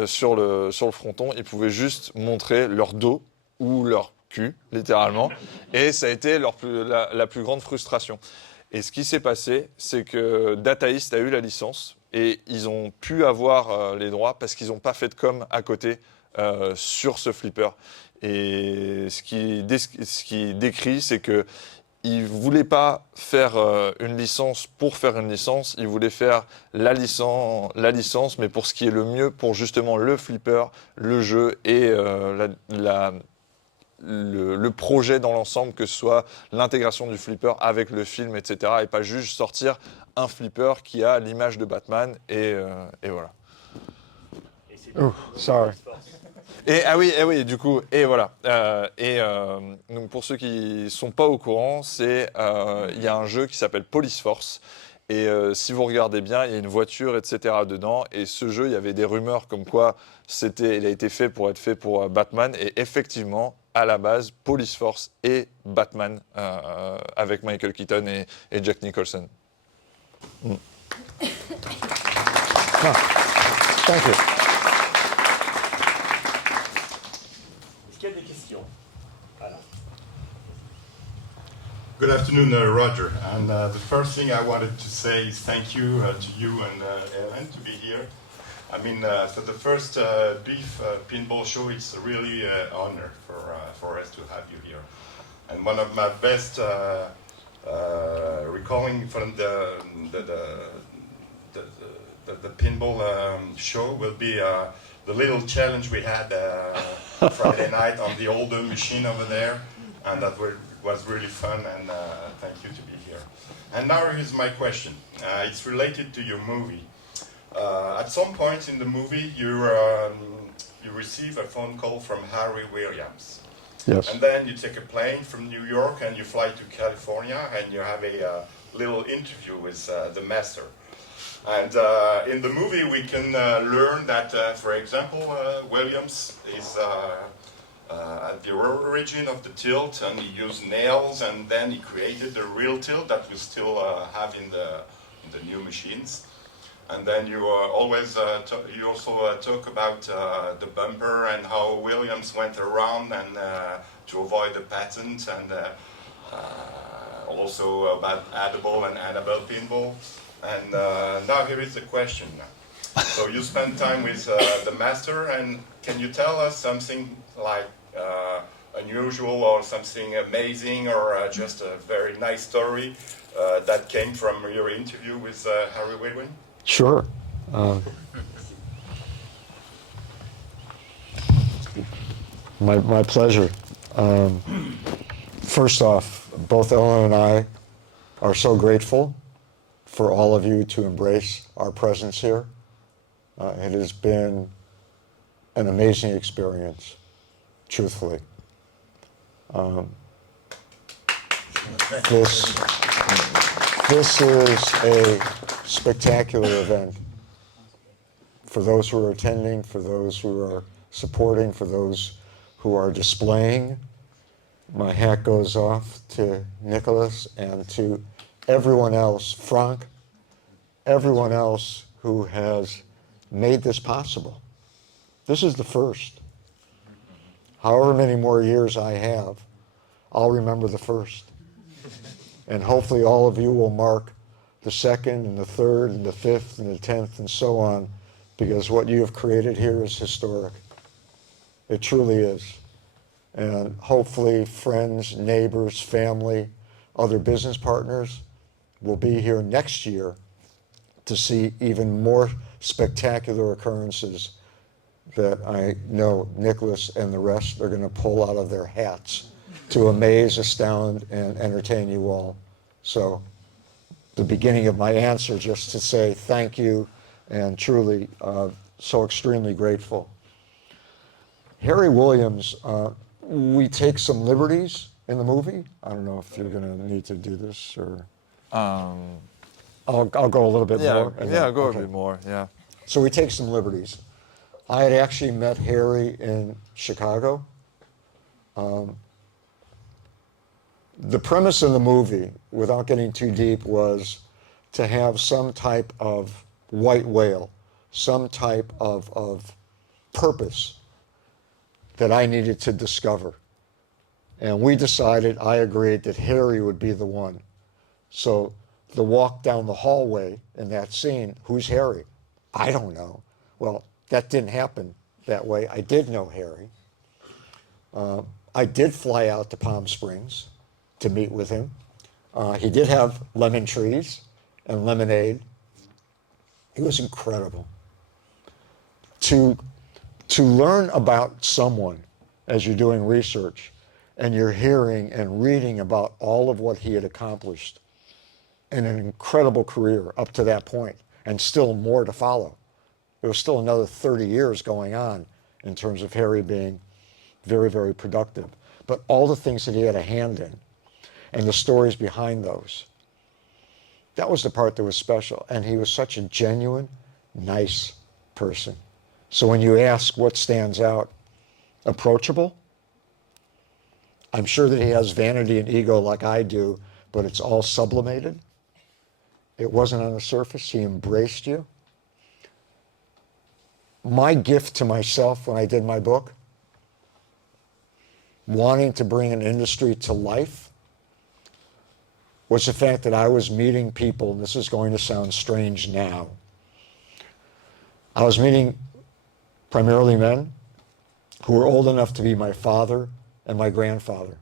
sur le fronton. Ils pouvaient juste montrer leur dos ou leur cul, littéralement, et ça a été la plus grande frustration. Et ce qui s'est passé, c'est que Data East a eu la licence et ils ont pu avoir les droits parce qu'ils n'ont pas fait de com à côté sur ce flipper. Et ce qui décrit, c'est que ils voulaient pas faire une licence pour faire une licence, ils voulaient faire la licence, mais pour ce qui est le mieux pour justement le flipper, le jeu et le projet dans l'ensemble, que ce soit l'intégration du flipper avec le film, etc. Et pas juste sortir un flipper qui a l'image de Batman et voilà. Oh, sorry. Oui, du coup, et voilà. Donc pour ceux qui sont pas au courant, il y a un jeu qui s'appelle Police Force. Et si vous regardez bien, il y a une voiture, etc. dedans. Et ce jeu, il y avait des rumeurs comme quoi il a été fait pour Batman. Et effectivement, à la base, Police Force et Batman avec Michael Keaton et Jack Nicholson. Oh, thank you. Est-ce qu'il y a des questions? Voilà. Good afternoon, Roger. And the first thing I wanted to say is thank you to you and Ellen to be here. I mean, for the first BIF Pinball show, it's really an honor for us to have you here. And one of my best recalling from the pinball show will be the little challenge we had Friday night on the older machine over there, and that was really fun, and thank you to be here. And now here's my question. It's related to your movie. At some point in the movie, you receive a phone call from Harry Williams. Yes. And then you take a plane from New York and you fly to California and you have a little interview with the master. And in the movie we can learn that, for example, Williams is at the origin of the tilt, and he used nails, and then he created the real tilt that we still have in the new machines. And then you you also talk about the bumper and how Williams went around and to avoid the patent. And also about Edible and Annabelle Pinball. And now here is the question. So you spent time with the master, and can you tell us something like unusual or something amazing or just a very nice story that came from your interview with Harry Williams? Sure. My pleasure. First off, both Ellen and I are so grateful for all of you to embrace our presence here. It has been an amazing experience, truthfully. This is a spectacular event for those who are attending, for those who are supporting, for those who are displaying. My hat goes off to Nicolas and to everyone else, Frank, everyone else who has made this possible. This is the first. However many more years I have, I'll remember the first. And hopefully all of you will mark the second and the third and the fifth and the 10th and so on, because what you have created here is historic. It truly is. And hopefully friends, neighbors, family, other business partners will be here next year to see even more spectacular occurrences that I know Nicolas and the rest are going to pull out of their hats to amaze, astound, and entertain you all. So the beginning of my answer, just to say thank you and truly so extremely grateful. Harry Williams, we take some liberties in the movie. I don't know if you're going to need to do this or... I'll go a little bit more. Go a bit more, yeah. So we take some liberties. I had actually met Harry in Chicago. The premise of the movie, without getting too deep, was to have some type of white whale, some type of purpose that I needed to discover. And we decided, I agreed, that Harry would be the one. So the walk down the hallway in that scene, who's Harry? I don't know. Well, that didn't happen that way. I did know Harry. I did fly out to Palm Springs to meet with him. He did have lemon trees and lemonade. It was incredible. To learn about someone as you're doing research and you're hearing and reading about all of what he had accomplished in an incredible career up to that point, and still more to follow. There was still another 30 years going on in terms of Harry being very, very productive. But all the things that he had a hand in and the stories behind those, that was the part that was special. And he was such a genuine, nice person. So when you ask what stands out, approachable. I'm sure that he has vanity and ego like I do, but it's all sublimated. It wasn't on the surface. He embraced you. My gift to myself when I did my book, wanting to bring an industry to life, was the fact that I was meeting people, and this is going to sound strange now. I was meeting primarily men who were old enough to be my father and my grandfather.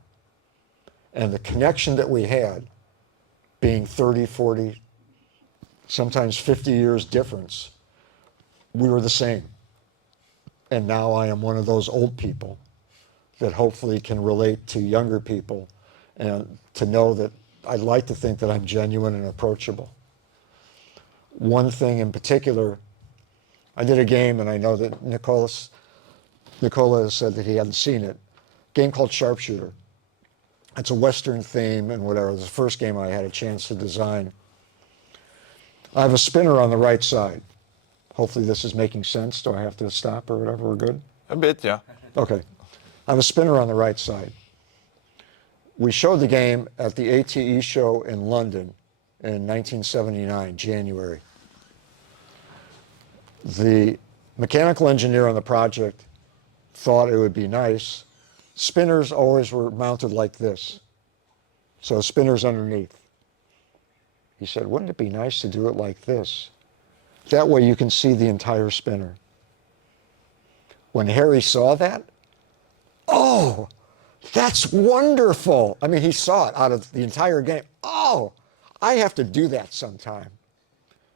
And the connection that we had, being 30, 40, sometimes 50 years difference, we were the same. And now I am one of those old people that hopefully can relate to younger people and to know that I'd like to think that I'm genuine and approachable. One thing in particular, I did a game, and I know that Nicola said that he hadn't seen it, a game called Sharpshooter. It's a Western theme and whatever. It was the first game I had a chance to design. I have a spinner on the right side. Hopefully this is making sense. Do I have to stop or whatever? We're good? A bit, yeah. Okay. I have a spinner on the right side. We showed the game at the ATE show in London in 1979, January. The mechanical engineer on the project thought it would be nice. Spinners always were mounted like this. So the spinner's underneath. He said, wouldn't it be nice to do it like this? That way you can see the entire spinner. When Harry saw that, oh, that's wonderful. I mean, he saw it out of the entire game. Oh, I have to do that sometime.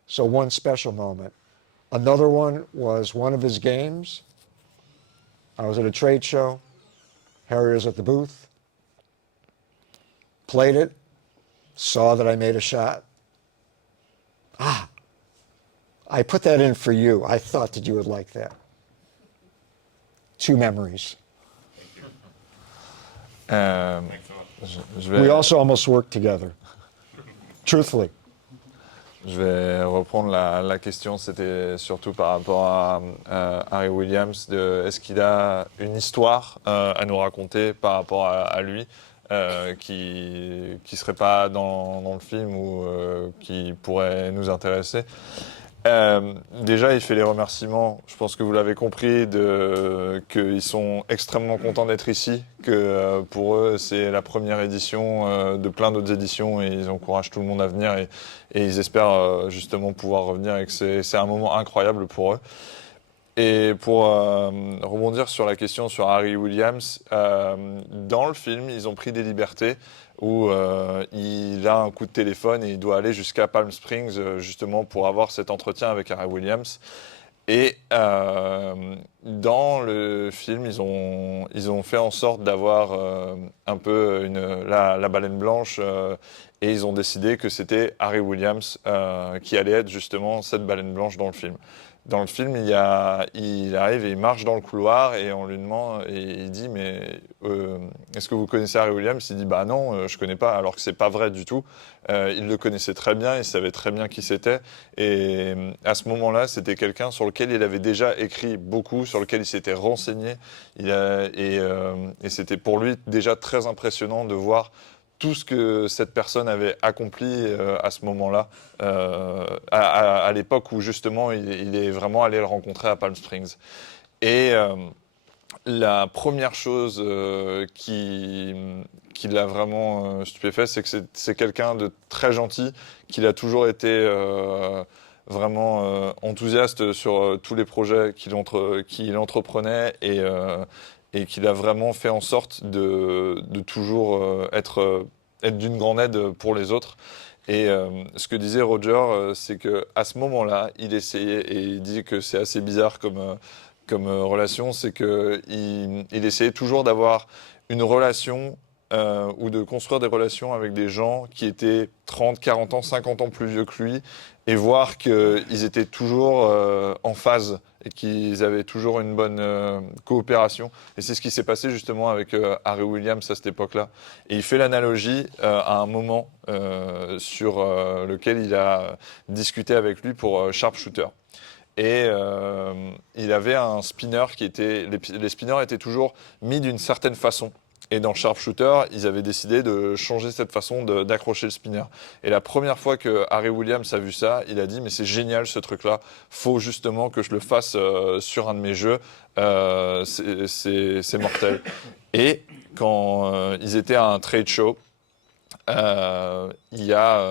So one special moment. Another one was one of his games. I was at a trade show. Harry was at the booth. Played it. Saw that I made a shot. Ah, I put that in for you. I thought that you would like that. 2 memories. We also almost worked together. Truthfully. Je vais reprendre la question, c'était surtout par rapport à Harry Williams, est-ce qu'il a une histoire à nous raconter par rapport à lui qui ne serait pas dans le film ou qui pourrait nous intéresser. Déjà, il fait les remerciements, je pense que vous l'avez compris, qu'ils sont extrêmement contents d'être ici, que pour eux, c'est la première édition de plein d'autres éditions et ils encouragent tout le monde à venir et ils espèrent justement pouvoir revenir et que c'est un moment incroyable pour eux. Et pour rebondir sur la question sur Harry Williams, dans le film, ils ont pris des libertés où il a un coup de téléphone et il doit aller jusqu'à Palm Springs justement pour avoir cet entretien avec Harry Williams. Et dans le film, ils ont fait en sorte d'avoir un peu la baleine blanche et ils ont décidé que c'était Harry Williams qui allait être justement cette baleine blanche dans le film. Dans le film, il arrive et il marche dans le couloir et on lui demande et il dit mais est-ce que vous connaissez Harry Williams? Il dit bah non, je connais pas, alors que c'est pas vrai du tout. Il le connaissait très bien, il savait très bien qui c'était et à ce moment-là, c'était quelqu'un sur lequel il avait déjà écrit beaucoup, sur lequel il s'était renseigné et c'était pour lui déjà très impressionnant de voir tout ce que cette personne avait accompli à ce moment-là, à l'époque où justement il est vraiment allé le rencontrer à Palm Springs. Et la première chose qui l'a vraiment stupéfait, c'est que c'est quelqu'un de très gentil, qu'il a toujours été vraiment enthousiaste sur tous les projets qu'il entreprenait et qu'il a vraiment fait en sorte de toujours être d'une grande aide pour les autres. Et ce que disait Roger, c'est qu'à ce moment-là, il essayait, et il dit que c'est assez bizarre comme relation, c'est qu'il essayait toujours d'avoir une relation ou de construire des relations avec des gens qui étaient 30, 40 ans, 50 ans plus vieux que lui et voir qu'ils étaient toujours en phase et qu'ils avaient toujours une bonne coopération. Et c'est ce qui s'est passé justement avec Harry Williams à cette époque-là. Et il fait l'analogie à un moment sur lequel il a discuté avec lui pour Sharpshooter. Et il avait un spinner qui était... Les spinners étaient toujours mis d'une certaine façon. Et dans Sharpshooter, ils avaient décidé de changer cette façon d'accrocher le spinner. Et la première fois que Harry Williams a vu ça, il a dit « mais c'est génial ce truc-là, faut justement que je le fasse sur un de mes jeux, c'est mortel ». Et quand ils étaient à un trade show, il y a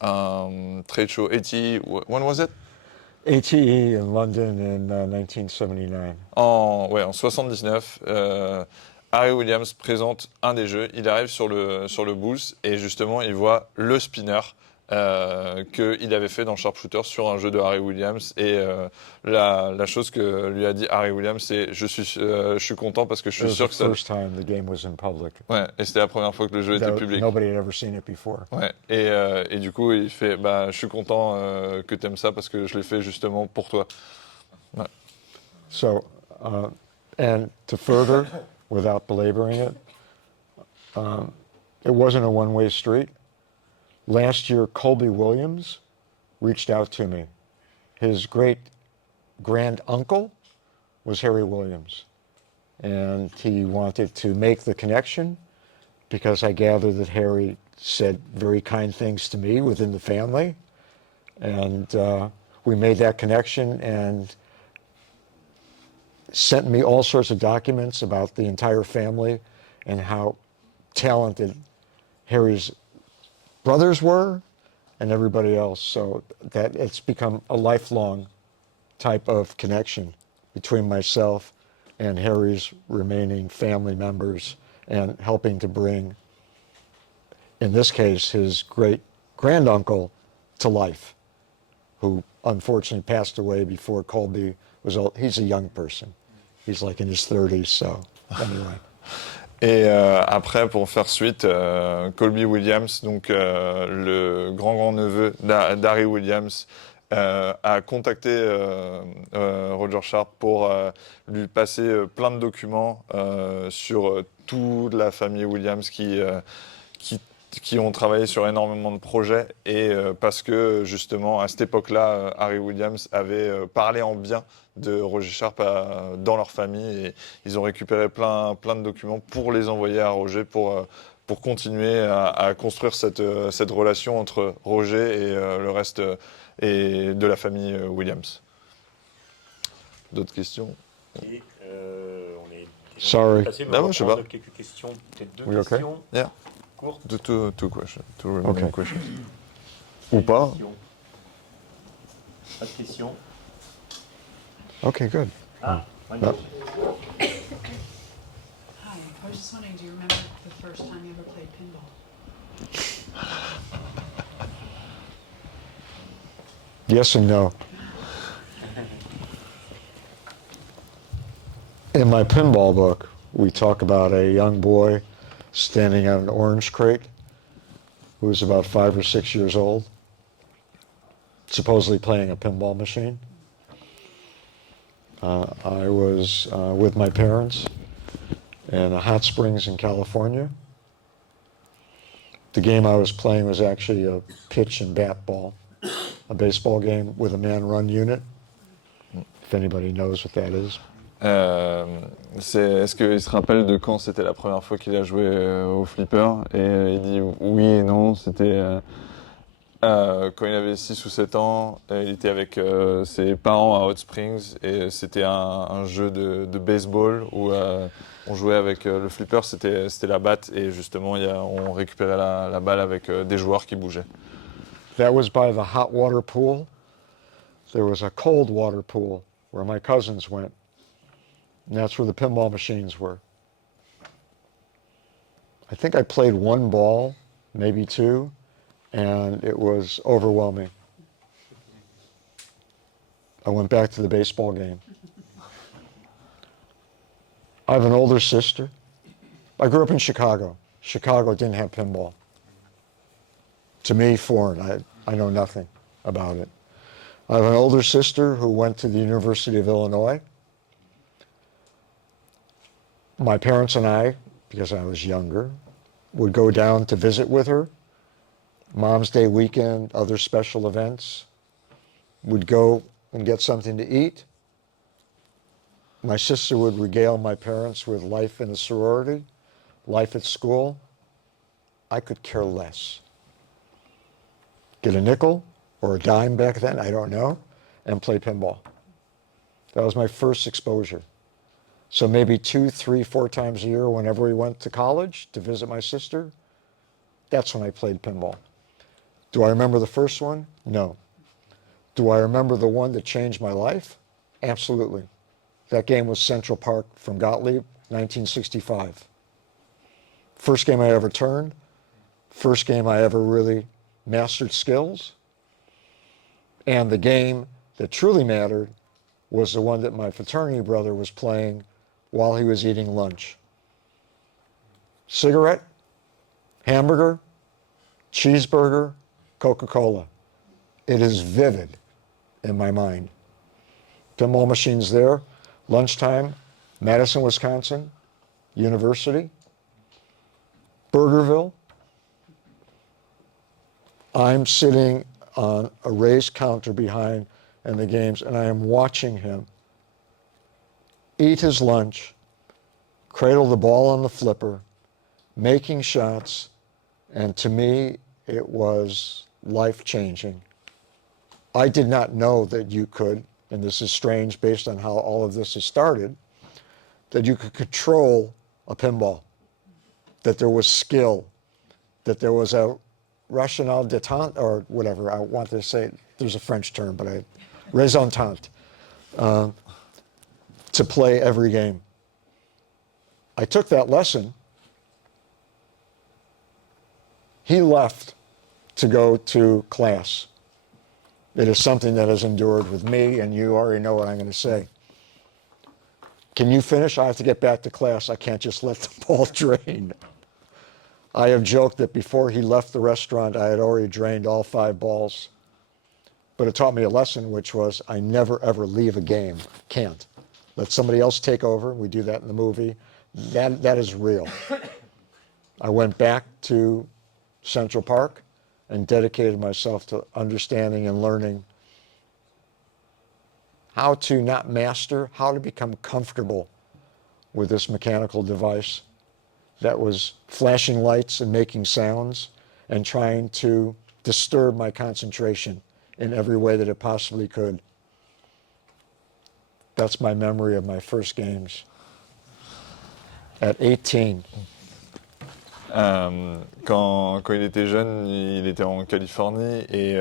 un trade show 80, when was it? ATE in London in 1979. En 79, Harry Williams présente un des jeux. Il arrive sur le booth et justement il voit le spinner qu'il avait fait dans Sharpshooter sur un jeu de Harry Williams. Et la chose que lui a dit Harry Williams, c'est je suis content parce que je suis sûr que ça. First time the game was in public. Ouais, et c'était la première fois que le jeu était public. Nobody had ever seen it before. Ouais, et du coup il fait je suis content que t'aimes ça parce que je l'ai fait justement pour toi. Ouais. So, and to further, without belaboring it, it wasn't a one-way street. Last year, Colby Williams reached out to me. His great-grand-uncle was Harry Williams. And he wanted to make the connection because I gather that Harry said very kind things to me within the family. And we made that connection and sent me all sorts of documents about the entire family and how talented Harry's brothers were and everybody else. So that it's become a lifelong type of connection between myself and Harry's remaining family members and helping to bring, in this case, his great-granduncle to life, who unfortunately passed away before Colby was old. He's a young person. He's like in his 30s, so anyway. Et après, pour faire suite, Colby Williams, donc le grand-grand-neveu d'Harry Williams, a contacté Roger Sharpe pour lui passer plein de documents sur toute la famille Williams qui ont travaillé sur énormément de projets et parce que justement à cette époque-là, Harry Williams avait parlé en bien de Roger Sharpe dans leur famille et ils ont récupéré plein de documents pour les envoyer à Roger pour continuer à construire cette relation entre Roger et le reste et de la famille Williams. D'autres questions? Et on est Sorry. passé, mais Non, on va je sais prendre pas. quelques questions, peut-être deux We okay? questions Yeah. courtes. Two questions. Two remaining Okay. questions. Ou pas? Questions. Pas de questions. Okay, good. Ah, No. Hi, I was just wondering, do you remember the first time you ever played pinball? Yes and no. In my pinball book, we talk about a young boy standing on an orange crate who was about 5 or 6 years old, supposedly playing a pinball machine. I was with my parents in Hot Springs in California. The game I was playing was actually a pitch and bat ball, a baseball game with a man-run unit, if anybody knows what that is. Est-ce qu'il se rappelle de quand c'était la première fois qu'il a joué au flipper? Et il dit oui et non, c'était quand il avait 6 ou 7 ans, il était avec ses parents à Hot Springs et c'était un jeu de baseball où on jouait avec le flipper, c'était la batte et justement on récupérait la balle avec des joueurs qui bougeaient. That was by the hot water pool. There was a cold water pool where my cousins went. And that's where the pinball machines were. I think I played one ball, maybe two, and it was overwhelming. I went back to the baseball game. I have an older sister. I grew up in Chicago. Chicago didn't have pinball. To me, foreign. I know nothing about it. I have an older sister who went to the University of Illinois. My parents and I, because I was younger, would go down to visit with her. Mom's Day weekend, other special events. Would go and get something to eat. My sister would regale my parents with life in a sorority, life at school. I could care less. Get a nickel or a dime back then, I don't know, and play pinball. That was my first exposure. So maybe 2, 3, 4 times a year whenever we went to college to visit my sister, that's when I played pinball. Do I remember the first one? No. Do I remember the one that changed my life? Absolutely. That game was Central Park from Gottlieb, 1965. First game I ever turned, first game I ever really mastered skills, and the game that truly mattered was the one that my fraternity brother was playing while he was eating lunch. Cigarette, hamburger, cheeseburger, Coca-Cola. It is vivid in my mind. Pinball machines there, lunchtime, Madison, Wisconsin, University, Burgerville. I'm sitting on a raised counter behind in the games, and I am watching him eat his lunch, cradle the ball on the flipper, making shots, and to me, it was life-changing. I did not know that you could, and this is strange based on how all of this has started, that you could control a pinball. that there was skill, that there was a rationale détente, or whatever, I want to say, there's a French term, but raison d'entente, to play every game. I took that lesson. He left to go to class. It is something that has endured with me, and you already know what I'm going to say. Can you finish? I have to get back to class. I can't just let the ball drain. I have joked that before he left the restaurant, I had already drained all 5 balls. But it taught me a lesson, which was I never, ever leave a game. Can't. Let somebody else take over. We do that in the movie. That is real. I went back to Central Park and dedicated myself to understanding and learning how to not master, how to become comfortable with this mechanical device that was flashing lights and making sounds and trying to disturb my concentration in every way that it possibly could. That's my memory of my first games. At 18. Quand il était jeune, il était en Californie et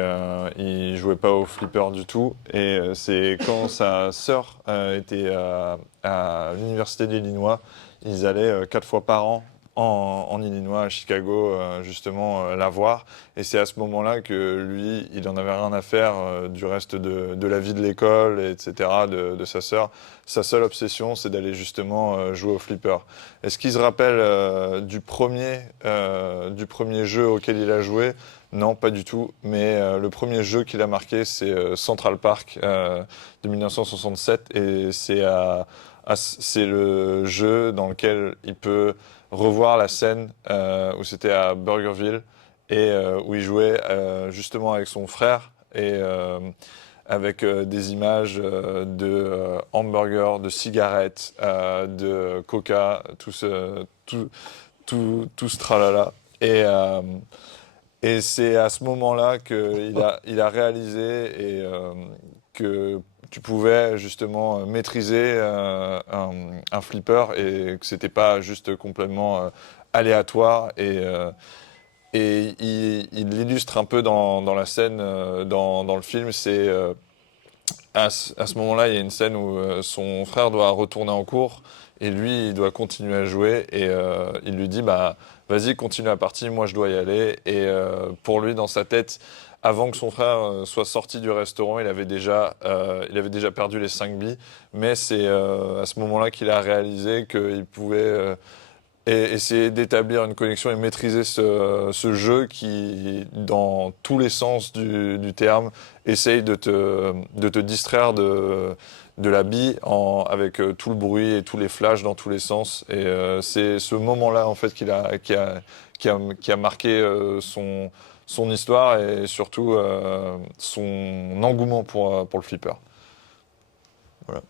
il jouait pas au flipper du tout. Et c'est quand sa sœur était à l'université d'Illinois, ils allaient 4 fois par an en Illinois, à Chicago, justement, la voir. Et c'est à ce moment-là que lui, il en avait rien à faire du reste de la vie de l'école, etc., de sa sœur. Sa seule obsession, c'est d'aller justement jouer au flipper. Est-ce qu'il se rappelle du premier jeu auquel il a joué? Non, pas du tout. Mais le premier jeu qu'il a marqué, c'est Central Park de 1967. Et c'est le jeu dans lequel il peut revoir la scène où c'était à Burgerville et où il jouait justement avec son frère et avec des images de hamburgers, de cigarettes, de coca, tout ce tralala. Et c'est à ce moment-là qu'il a réalisé que tu pouvais justement maîtriser un flipper et que c'était pas juste complètement aléatoire. Et il l'illustre un peu dans la scène, dans le film. C'est à ce moment-là, il y a une scène où son frère doit retourner en cours et lui, il doit continuer à jouer. Et il lui dit, bah, vas-y, continue la partie, moi je dois y aller. Et pour lui, dans sa tête, avant que son frère soit sorti du restaurant, il avait déjà perdu les 5 billes. Mais c'est à ce moment-là qu'il a réalisé qu'il pouvait essayer d'établir une connexion et maîtriser ce jeu qui, dans tous les sens du terme, essaye de te distraire de la bille avec tout le bruit et tous les flashs dans tous les sens. Et c'est ce moment-là en fait qui a marqué son histoire et surtout son engouement pour le flipper. Voilà.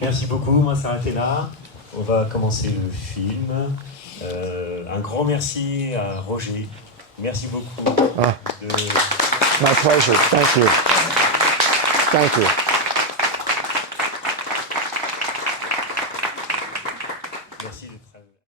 Merci beaucoup, on va s'arrêter là. On va commencer le film. Un grand merci à Roger. Merci beaucoup. My pleasure. Thank you. Thank you.